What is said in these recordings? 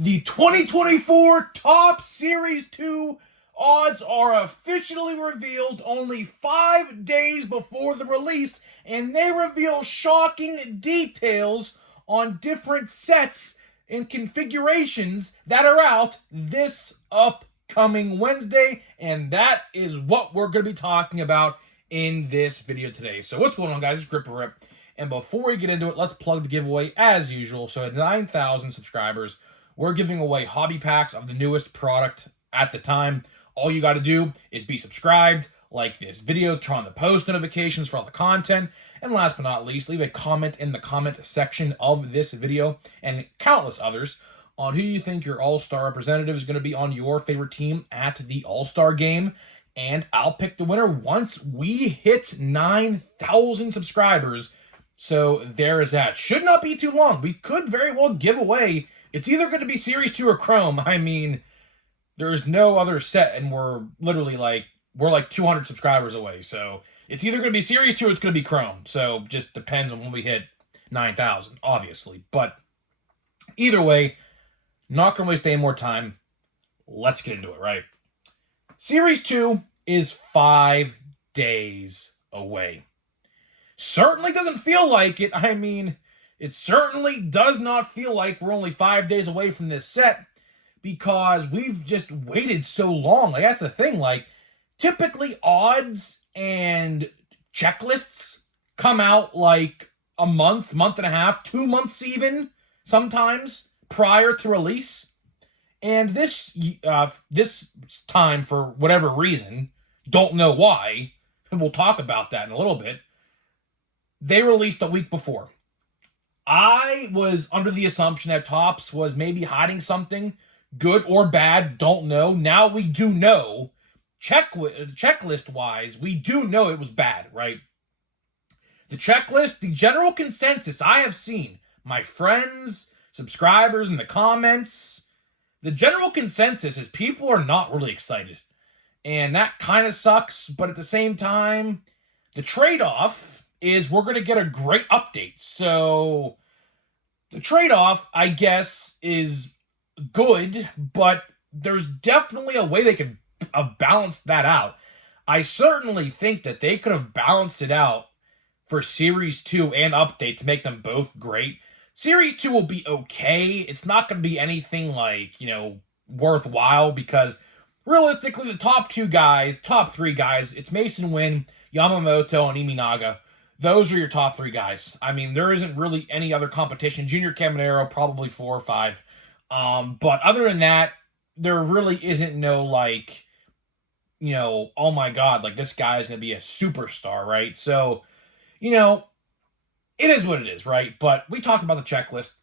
The 2024 Top Series 2 odds are officially revealed only 5 days before the release, and they reveal shocking details on different sets and configurations that are out this upcoming Wednesday, and that is what we're going to be talking about in this video today. So what's going on, guys? It's Gripper Rip, and before we get into it, let's plug the giveaway as usual. So at 9,000 subscribers, we're giving away hobby packs of the newest product at the time. All you got to do is be subscribed, like this video, turn on the post notifications for all the content, and last but not least, leave a comment in the comment section of this video and countless others on who you think your All-Star representative is going to be on your favorite team at the All-Star game. And I'll pick the winner once we hit 9,000 subscribers. So there is that. Should not be too long. We could very well give away. It's either going to be Series 2 or Chrome. I mean, there's no other set, and we're literally like 200 subscribers away. So it's either going to be Series 2 or it's going to be Chrome. So just depends on when we hit 9,000, obviously. But either way, not going to waste any more time. Let's get into it, right? Series 2 is 5 days away. Certainly doesn't feel like it. I mean, it certainly does not feel like we're only 5 days away from this set because we've just waited so long. Like, that's the thing. Like, typically odds and checklists come out like a month, month and a half, 2 months even, sometimes, prior to release. And this time, for whatever reason, don't know why, and we'll talk about that in a little bit, they released a week before. I was under the assumption that Topps was maybe hiding something, good or bad, don't know. Now we do know, checklist-wise, we do know it was bad, right? The checklist, the general consensus I have seen, my friends, subscribers in the comments, the general consensus is people are not really excited. And that kind of sucks, but at the same time, the trade-off is we're going to get a great update. So the trade-off, I guess, is good, but there's definitely a way they could have balanced that out. I certainly think that they could have balanced it out for Series 2 and update to make them both great. Series 2 will be okay. It's not going to be anything like, worthwhile because realistically, the top three guys, it's Mason Wynn, Yamamoto, and Iminaga. Those are your top three guys. I mean, there isn't really any other competition. Junior Caminero, probably 4 or 5. But other than that, there really isn't no, oh my God, this guy is going to be a superstar, right? So, it is what it is, right? But we talked about the checklist.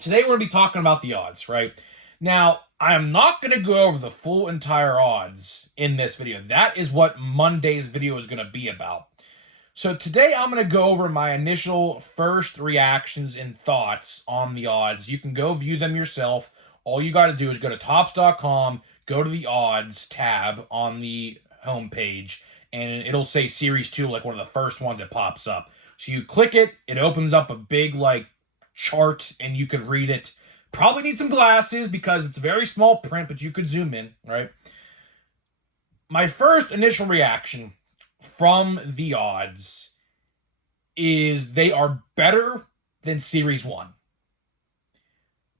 Today, we're going to be talking about the odds, right? Now, I am not going to go over the full entire odds in this video. That is what Monday's video is going to be about. So today I'm going to go over my initial first reactions and thoughts on the odds. You can go view them yourself. All you got to do is go to Topps.com, go to the odds tab on the homepage, and it'll say Series 2, like one of the first ones that pops up. So you click it, it opens up a big chart, and you could read it. Probably need some glasses because it's very small print, but you could zoom in, right? My first initial reaction from the odds is they are better than Series 1.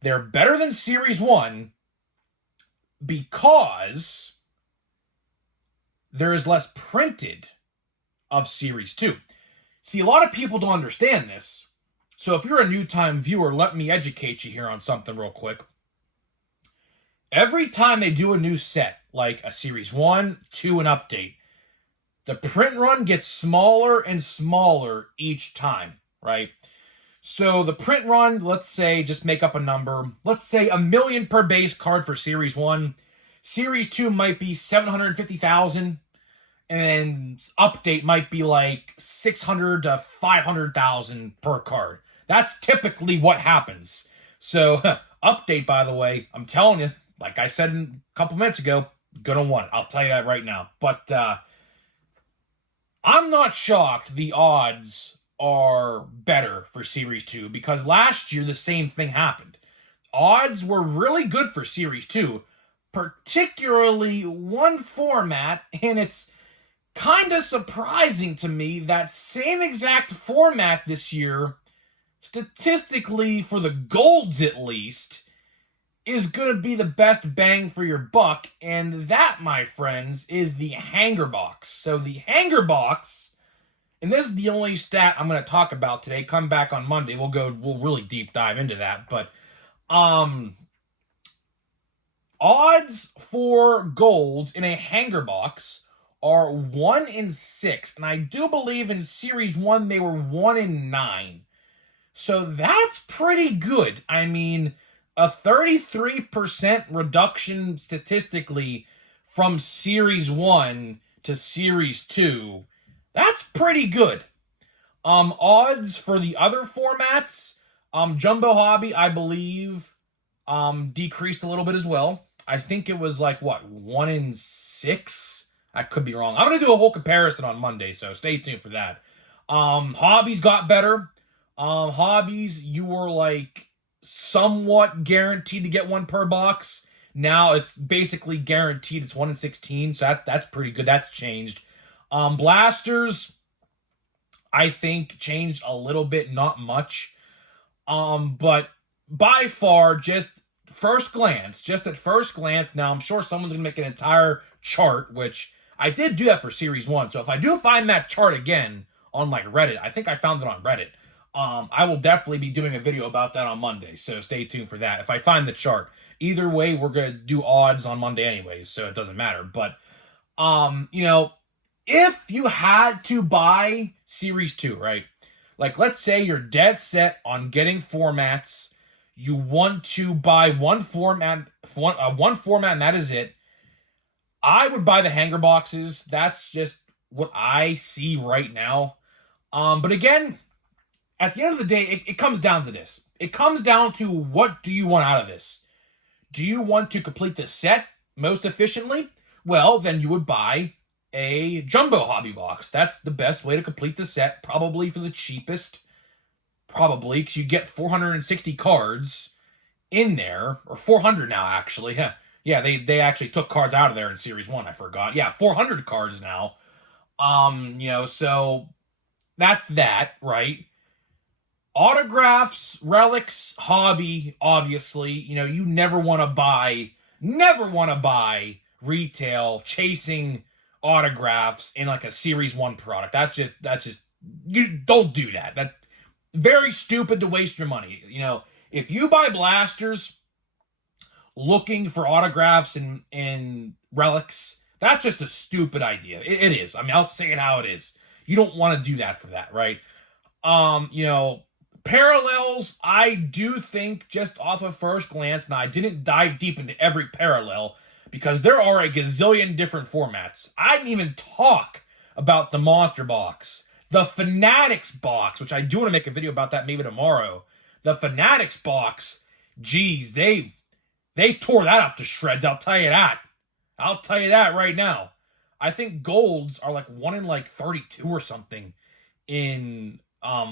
They're better than Series 1 because there is less printed of Series 2. See, a lot of people don't understand this. So if you're a new-time viewer, let me educate you here on something real quick. Every time they do a new set, like a Series 1, 2, and update, the print run gets smaller and smaller each time, right? So the print run, let's say, just make up a number. Let's say 1 million per base card for Series 1. Series 2 might be 750,000. And update might be 600 to 500,000 per card. That's typically what happens. So update, by the way, I'm telling you, like I said a couple minutes ago, gonna want it. I'll tell you that right now. But I'm not shocked the odds are better for Series 2 because last year the same thing happened. odds were really good for Series 2, particularly one format, and it's kind of surprising to me that same exact format this year, statistically for the golds at least, is going to be the best bang for your buck, and that, my friends, is the hanger box. So the hanger box, and this is the only stat I'm going to talk about today. Come back on Monday, we'll really deep dive into that, but odds for golds in a hanger box are 1 in 6, and I do believe in Series 1 they were 1 in 9. So that's pretty good. I mean, a 33% reduction statistically from Series 1 to Series 2, that's pretty good. Odds for the other formats, Jumbo Hobby, I believe, decreased a little bit as well. I think it was like, 1 in 6? I could be wrong. I'm going to do a whole comparison on Monday, so stay tuned for that. Hobbies got better. Hobbies, you were like somewhat guaranteed to get one per box. Now it's basically guaranteed. It's 1 in 16, so that's pretty good. That's changed. Blasters, I think, changed a little bit, not much. But by far, just at first glance, now I'm sure someone's going to make an entire chart, which I did do that for Series 1. So if I do find that chart again on like Reddit, I think I found it on Reddit. I will definitely be doing a video about that on Monday, so stay tuned for that. If I find the chart. Either way, we're going to do odds on Monday anyways, so it doesn't matter. But, if you had to buy Series 2, right? Like, let's say you're dead set on getting formats. You want to buy one format, and that is it. I would buy the hanger boxes. That's just what I see right now. But again, at the end of the day, it comes down to this. It comes down to, what do you want out of this? Do you want to complete the set most efficiently? Well, then you would buy a Jumbo Hobby box. That's the best way to complete the set, probably for the cheapest. Probably, because you get 460 cards in there, or 400 now, actually. Yeah, they actually took cards out of there in Series 1, I forgot. Yeah, 400 cards now. So that's that, right? Autographs, relics, hobby, obviously. You never want to buy retail chasing autographs in like a Series 1 product. That's just you don't do that. That's very stupid to waste your money. If you buy blasters looking for autographs and relics, that's just a stupid idea. It is. I mean, I'll say it how it is. You don't want to do that for that, right? Parallels, I do think, just off of first glance, now I didn't dive deep into every parallel because there are a gazillion different formats. I didn't even talk about the Monster Box, the Fanatics Box, which I do want to make a video about that maybe tomorrow. The Fanatics Box, geez, they tore that up to shreds, I'll tell you that. I'll tell you that right now. I think golds are like 1 in like 32 or something in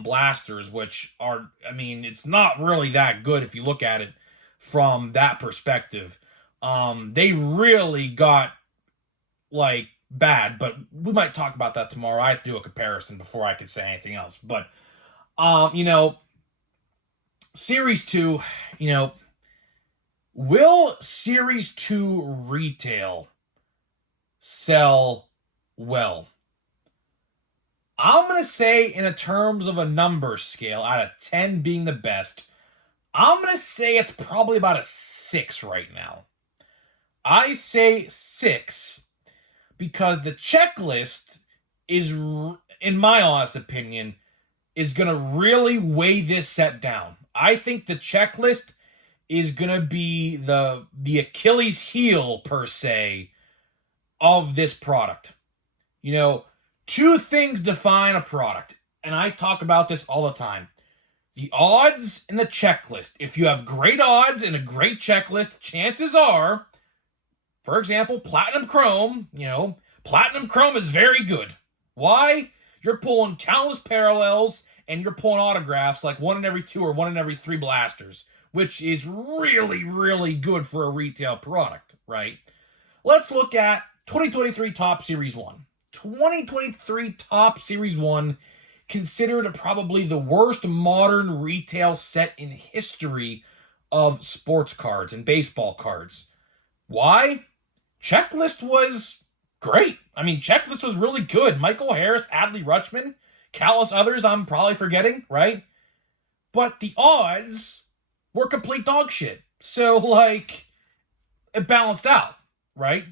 blasters, which are, I mean, it's not really that good if you look at it from that perspective. They really got like bad, but we might talk about that tomorrow. I have to do a comparison before I could say anything else. But Series 2, will Series 2 retail sell well? I'm going to say, in a terms of a number scale, out of 10 being the best, I'm going to say it's probably about a 6 right now. I say 6 because the checklist is, in my honest opinion, is going to really weigh this set down. I think the checklist is going to be the Achilles heel, per se, of this product. Two things define a product, and I talk about this all the time. The odds and the checklist. If you have great odds and a great checklist, chances are, for example, Platinum Chrome, Platinum Chrome is very good. Why? You're pulling countless parallels, and you're pulling autographs like 1 in every 2 or 1 in every 3 blasters, which is really, really good for a retail product, right? Let's look at 2023 Top Series 1. 2023 Top Series 1, considered probably the worst modern retail set in history of sports cards and baseball cards. Why? Checklist was great. I mean, Checklist was really good. Michael Harris, Adley Rutschman, countless others I'm probably forgetting, right? But the odds were complete dog shit. So, like, it balanced out, right?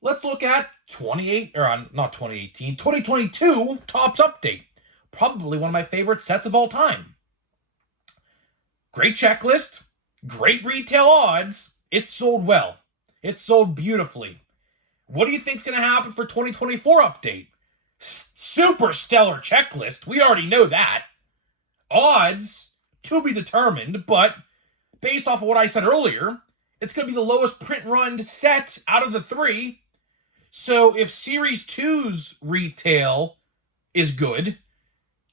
Let's look at 2022 Topps Update. Probably one of my favorite sets of all time. Great checklist, great retail odds. It sold well. It sold beautifully. What do you think's going to happen for 2024 Update? Super stellar checklist. We already know that. Odds to be determined, but based off of what I said earlier, it's going to be the lowest print run set out of the three. So if Series 2's retail is good,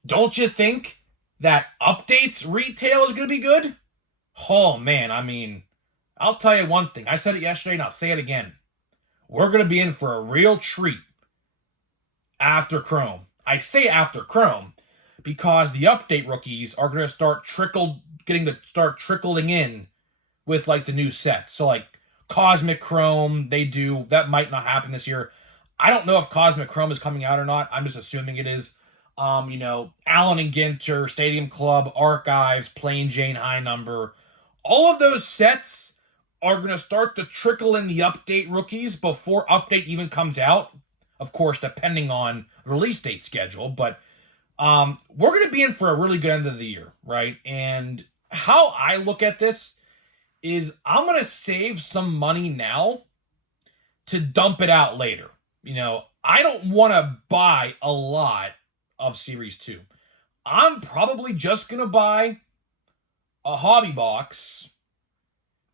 don't you think that Update's retail is going to be good? Oh, man, I mean, I'll tell you one thing. I said it yesterday, and I'll say it again. We're going to be in for a real treat after Chrome. I say after Chrome because the Update rookies are going to start trickling in with, like, the new sets. So, like, Cosmic Chrome, that might not happen this year. I don't know if Cosmic Chrome is coming out or not. I'm just assuming it is. Allen and Ginter, Stadium Club, Archives, Plain Jane High Number. All of those sets are going to start to trickle in the Update rookies before Update even comes out. Of course, depending on release date schedule. But we're going to be in for a really good end of the year, right? And how I look at this is I'm going to save some money now to dump it out later. I don't want to buy a lot of Series 2. I'm probably just going to buy a hobby box,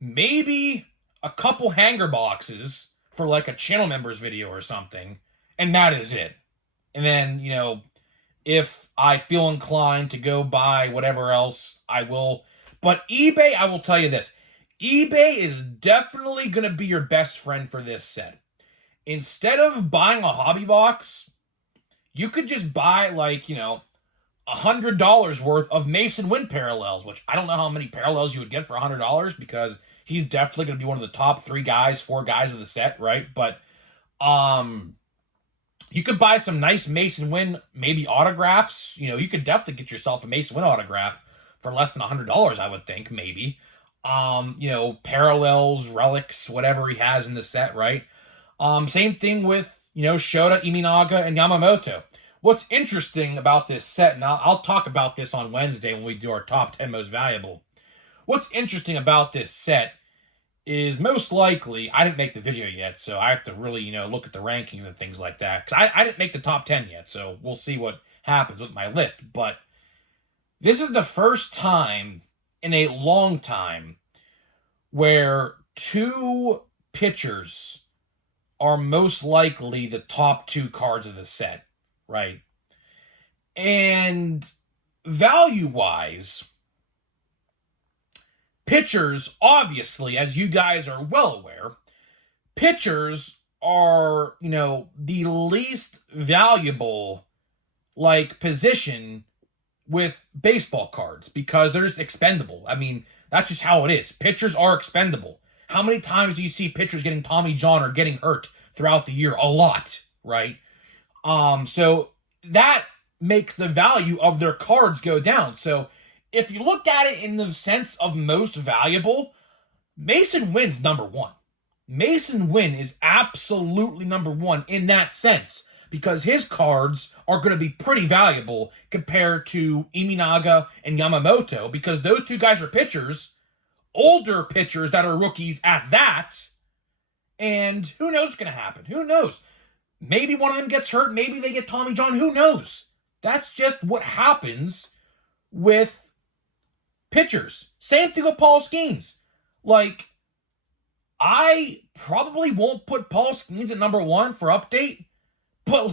maybe a couple hanger boxes for like a channel members video or something, and that is it. And then, if I feel inclined to go buy whatever else, I will. But eBay, I will tell you this. eBay is definitely going to be your best friend for this set. Instead of buying a hobby box, you could just buy $100 worth of Mason Wynn parallels, which I don't know how many parallels you would get for $100 because he's definitely going to be one of the top 4 guys of the set, right? But you could buy some nice Mason Wynn, maybe autographs. You could definitely get yourself a Mason Wynn autograph for less than $100, I would think, maybe. Parallels, relics, whatever he has in the set, right? Same thing with, Shota, Iminaga, and Yamamoto. What's interesting about this set, and I'll talk about this on Wednesday when we do our top 10 most valuable. What's interesting about this set is most likely, I didn't make the video yet, so I have to really, look at the rankings and things like that. Because I didn't make the top 10 yet, so we'll see what happens with my list. But this is the first time in a long time where 2 pitchers are most likely the top 2 cards of the set, right? And value-wise, pitchers, obviously, as you guys are well aware, pitchers are, the least valuable, position with baseball cards because they're just expendable. I mean, that's just how it is. Pitchers are expendable. How many times do you see pitchers getting Tommy John or getting hurt throughout the year? A lot, right? So that makes the value of their cards go down. So if you look at it in the sense of most valuable, Mason Wynn's number 1. Mason Wynn is absolutely number 1 in that sense because his cards are going to be pretty valuable compared to Iminaga and Yamamoto because those 2 guys are pitchers, older pitchers that are rookies at that, and who knows what's going to happen? Who knows? Maybe one of them gets hurt. Maybe they get Tommy John. Who knows? That's just what happens with pitchers. Same thing with Paul Skeens. I probably won't put Paul Skeens at number 1 for Update, but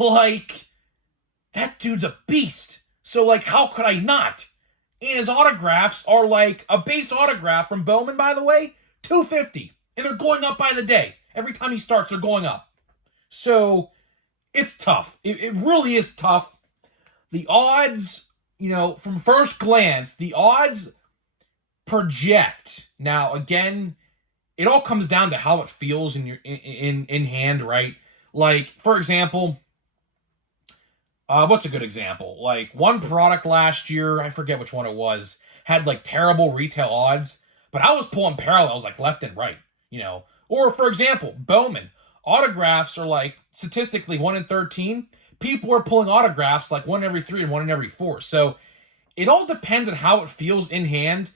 that dude's a beast. So how could I not? And his autographs are like a base autograph from Bowman, by the way, $250. And they're going up by the day. Every time he starts, they're going up. So it's tough. It really is tough. The odds, from first glance, the odds project. Now, again, it all comes down to how it feels in hand, right? Like, for example, what's a good example? Like, one product last year, I forget which one it was, had like terrible retail odds, but I was pulling parallels like left and right, Or, for example, Bowman. Autographs are like statistically 1 in 13. People are pulling autographs like 1 in every 3 and 1 in every 4. So it all depends on how it feels in hand,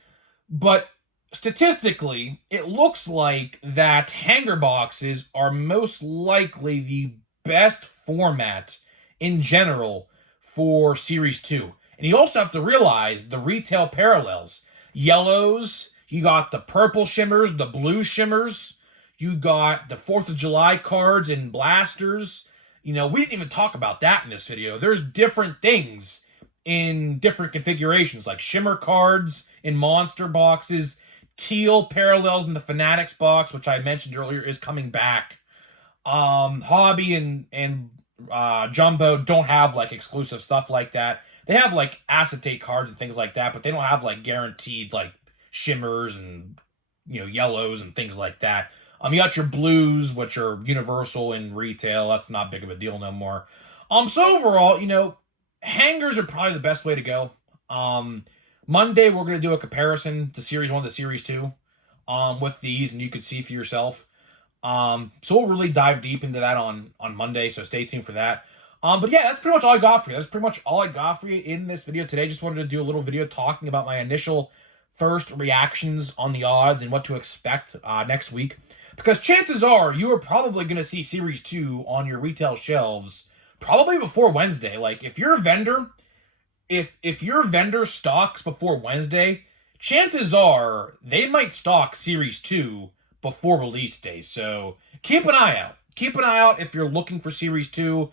but statistically, it looks like that hanger boxes are most likely the best format in general for Series 2. And you also have to realize the retail parallels. Yellows, you got the purple shimmers, the blue shimmers, you got the 4th of July cards and blasters. We didn't even talk about that in this video. There's different things in different configurations, like shimmer cards in monster boxes, teal parallels in the Fanatics box, which I mentioned earlier is coming back. Hobby and Jumbo don't have like exclusive stuff like that. They have like acetate cards and things like that, but they don't have like guaranteed like shimmers and yellows and things like that. You got your blues, which are universal in retail. That's not big of a deal no more. So overall, hangers are probably the best way to go. Monday we're gonna do a comparison to Series 1 to Series 2, with these, and you could see for yourself. So we'll really dive deep into that on Monday, so stay tuned for that. But yeah, that's pretty much all I got for you. That's pretty much all I got for you in this video today. Just wanted to do a little video talking about my initial first reactions on the odds and what to expect next week. Because chances are you are probably going to see Series 2 on your retail shelves probably before Wednesday. Like, if you're a vendor, if your vendor stocks before Wednesday, chances are they might stock Series 2 before release day. So keep an eye out. Keep an eye out if you're looking for Series 2.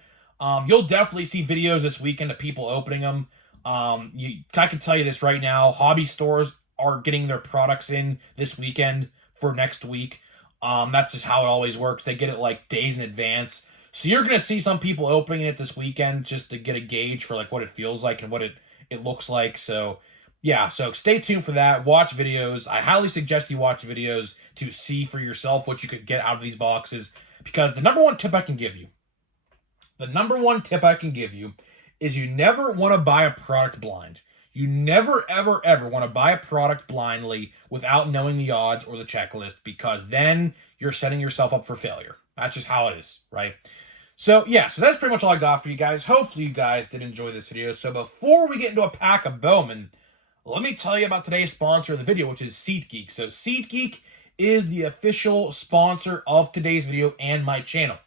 You'll definitely see videos this weekend of people opening them. I can tell you this right now. Hobby stores are getting their products in this weekend for next week. That's just how it always works. They get it like days in advance. So you're going to see some people opening it this weekend just to get a gauge for like what it feels like and what it looks like. So yeah, so stay tuned for that. Watch videos. I highly suggest you watch videos to see for yourself what you could get out of these boxes, because the number one tip I can give you is you never want to buy a product blind. You never, ever, ever want to buy a product blindly without knowing the odds or the checklist, because then you're setting yourself up for failure. That's just how it is, right? So, yeah, so that's pretty much all I got for you guys. Hopefully you guys did enjoy this video. So before we get into a pack of Bowman, let me tell you about today's sponsor of the video, which is SeatGeek. So SeatGeek is the official sponsor of today's video and my channel.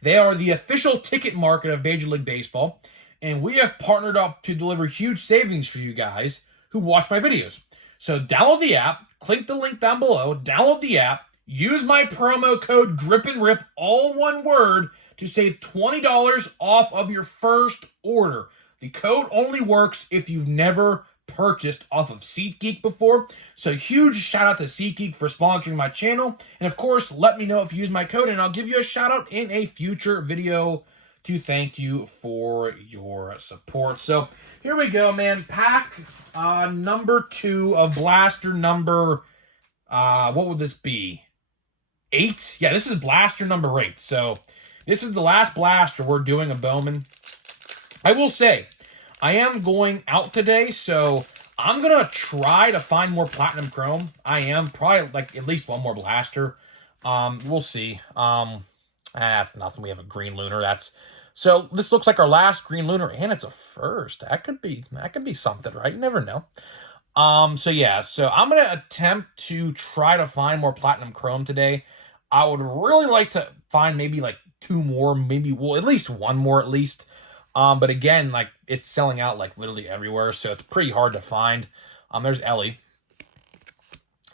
They are the official ticket market of Major League Baseball, and we have partnered up to deliver huge savings for you guys who watch my videos. So download the app, click the link down below, download the app, use my promo code GRIPANDRIP, all one word, to save $20 off of your first order. The code only works if you've never purchased off of SeatGeek before. So huge shout out to SeatGeek for sponsoring my channel. And of course, let me know if you use my code and I'll give you a shout out in a future video to thank you for your support. So here we go, man. Pack number 2 of blaster number, what would this be? 8? Yeah, this is blaster number 8. So this is the last blaster we're doing of Bowman. I will say, I am going out today, so I'm going to try to find more Platinum Chrome. I am probably like at least one more blaster. We'll see. That's nothing. We have a Green Lunar. So this looks like our last Green Lunar, and it's a first. That could be something, right? You never know. So yeah, so I'm going to attempt to try to find more Platinum Chrome today. I would really like to find maybe like 2 more, maybe, well, at least 1 more at least. But again, like, it's selling out like literally everywhere, so it's pretty hard to find. There's Ellie.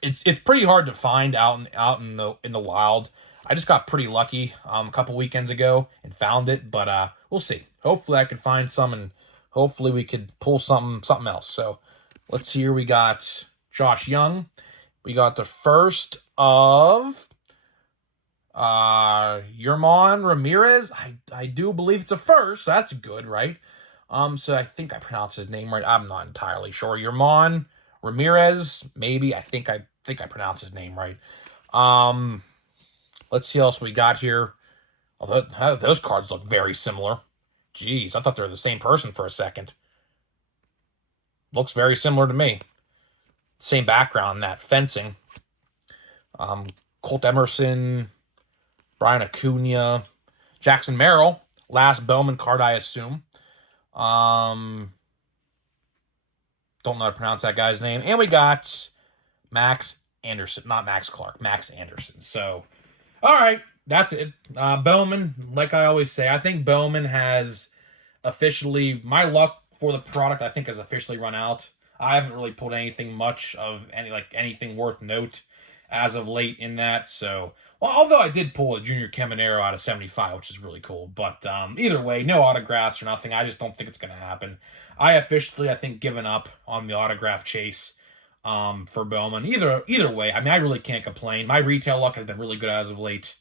It's pretty hard to find out in the wild. I just got pretty lucky a couple weekends ago and found it, but we'll see. Hopefully I could find some, and hopefully we could pull something else. So Let's see here. We got Josh Young. We got the first of Yermon Ramirez. I do believe it's a first. So that's good, right? So I think I pronounced his name right. I'm not entirely sure. Yermon Ramirez, maybe. I think I pronounced his name right. Let's see what else we got here. Oh, those cards look very similar. Jeez, I thought they were the same person for a second. Looks very similar to me. Same background, that fencing. Colt Emerson, Brian Acuna, Jackson Merrill, last Bowman card, I assume. Don't know how to pronounce that guy's name. And we got Max Anderson, not Max Clark, Max Anderson. So, all right, that's it. Bowman, like I always say, I think Bowman has officially, my luck for the product, I think, has officially run out. I haven't really pulled anything much of anything worth note as of late in that. So, well, although I did pull a Junior Caminero out of 75, which is really cool. But either way, no autographs or nothing. I just don't think it's going to happen. I officially, I think, given up on the autograph chase for Bowman. Either way, I mean, I really can't complain. My retail luck has been really good as of late.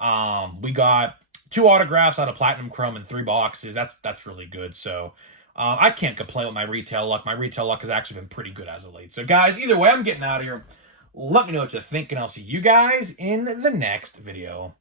We got 2 autographs out of Platinum Chrome in 3 boxes. That's really good. So I can't complain with my retail luck. My retail luck has actually been pretty good as of late. So guys, either way, I'm getting out of here. Let me know what you think, and I'll see you guys in the next video.